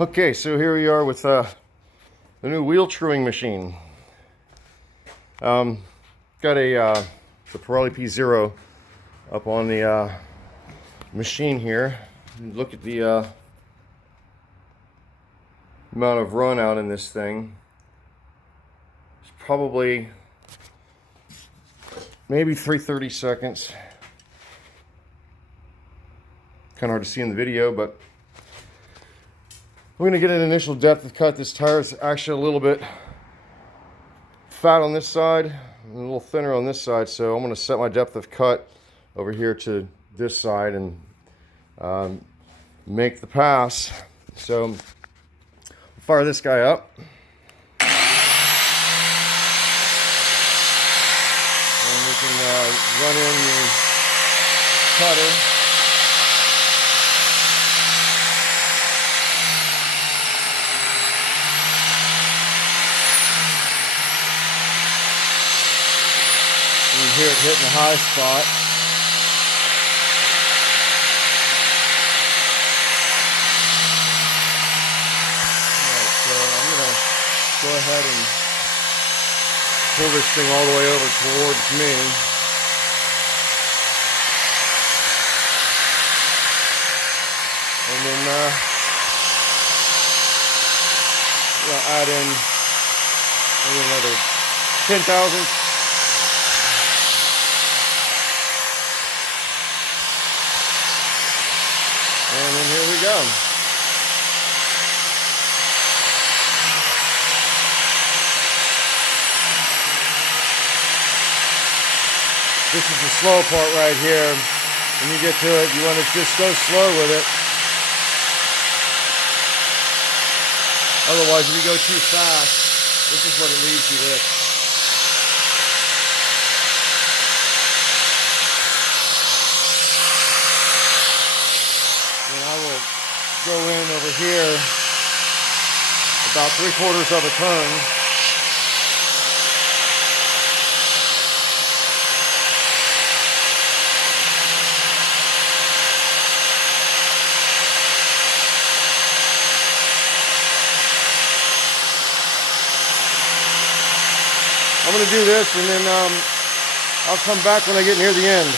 Okay, so here we are with the new wheel truing machine. Got the Pirelli P0 up on the machine here. Look at the amount of run out in this thing. It's probably maybe 330 seconds. Kind of hard to see in the video, but we're going to get an initial depth of cut. This tire is actually a little bit fat on this side and a little thinner on this side, so I'm going to set my depth of cut over here to this side and make the pass. So fire this guy up. And we can run in the cutter. You can hear it hitting the high spot. Alright, so I'm going to go ahead and pull this thing all the way over towards me. And then we'll add in maybe another 10 thousandths. And then here we go. This is the slow part right here. When you get to it, you want to just go slow with it. Otherwise, if you go too fast, this is what it leaves you with. And I will go in over here about 3/4 of a turn. I'm going to do this and then I'll come back when I get near the end.